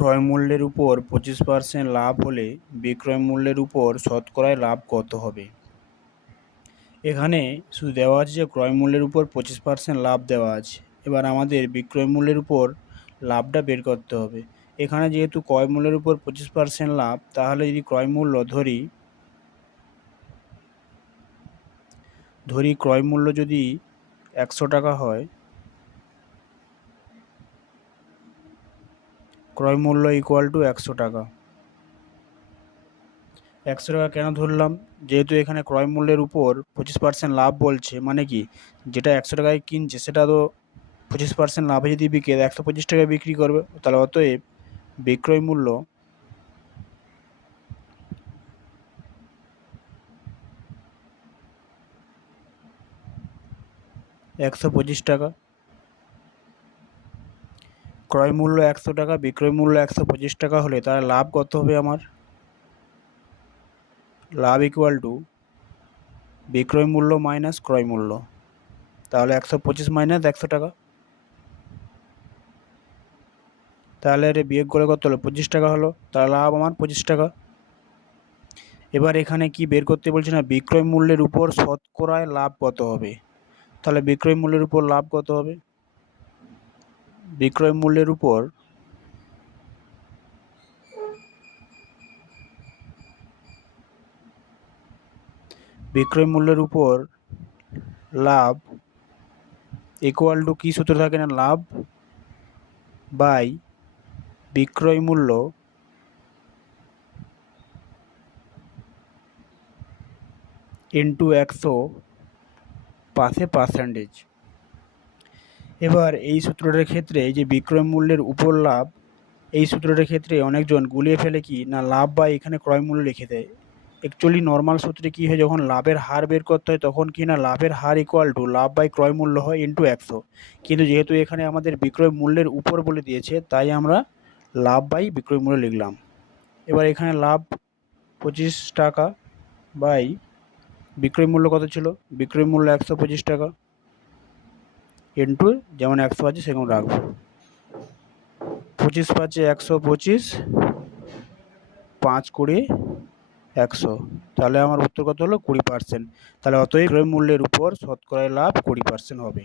ক্রয় মূল্যের উপর 25% লাভ হলে বিক্রয় মূল্যের উপর শতকরা লাভ কত হবে? এখানে শুধু দেওয়া আছে যে ক্রয় মূল্যের উপর 25% লাভ দেওয়া আছে। এবার আমাদের বিক্রয় মূল্যের উপর লাভটা বের করতে হবে। এখানে যেহেতু ক্রয় মূল্যের উপর 25% লাভ, তাহলে যদি ক্রয় মূল্য ধরি ক্রয় মূল্য যদি 100 টাকা হয়, ক্রয় মূল্য ইকুয়াল টু 100 টাকা। 100 টাকা কেন ধরলাম? যেহেতু এখানে ক্রয় মূল্যের উপর 25% লাভ বলছে, মানে কি যেটা 100 টাকায় কিনছে সেটা তো 25% লাভে যদি বিকে 125 টাকায় বিক্রি করবে, তাহলে অতএব বিক্রয় মূল্য টাকা। ক্রয় মূল্য 100 টাকা, বিক্রয় মূল্য 125 টাকা হলে তার লাভ কত হবে? আমার লাভ ইকুয়াল টু বিক্রয় মূল্য মাইনাস ক্রয় মূল্য। তাহলে 125 মাইনাস 100 টাকা, তাহলে এটা বিয়োগ করে কত হলো? 25 টাকা হলো। তার লাভ আমার 25 টাকা। এবার এখানে কি বের করতে বলছে না, বিক্রয় মূল্যের উপর শতকরায় লাভ কত হবে। তাহলে বিক্রয় মূল্যের উপর লাভ কত হবে? বিক্রয় মূল্যের উপর লাভ ইকুয়াল টু কি সূত্র থাকে না, লাভ বাই বিক্রয় মূল্য ইন্টু 100 পাশে পার্সেন্টেজ। এবার এই সূত্রটার ক্ষেত্রে এই যে বিক্রয় মূল্যের উপর লাভ, এই সূত্রটার ক্ষেত্রে অনেকজন গুলিয়ে ফেলে কি না, লাভ বা এখানে ক্রয় মূল্য লিখে দেয়। অ্যাকচুয়ালি নর্মাল সূত্রে কী হয়, যখন লাভের হার বের করতে হয় তখন কি না, লাভের হার ইকুয়াল টু লাভ বাই ক্রয় মূল্য হয় ইন্টু 100। কিন্তু যেহেতু এখানে আমাদের বিক্রয় মূল্যের উপর বলে দিয়েছে, তাই আমরা লাভ বাই বিক্রয় মূল্য লিখলাম। এবার এখানে লাভ 25 টাকা বাই বিক্রয় মূল্য কত ছিল, বিক্রয় মূল্য 125 টাকা ইন্টু যেমন 100 আছে সেরকম রাখবো। 25 পাঁচে 125, 5 20 100, তাহলে আমার উত্তর কত হলো? 20%। তাহলে অতএব বিক্রয় মূল্যের উপর শতকরা লাভ 20% হবে।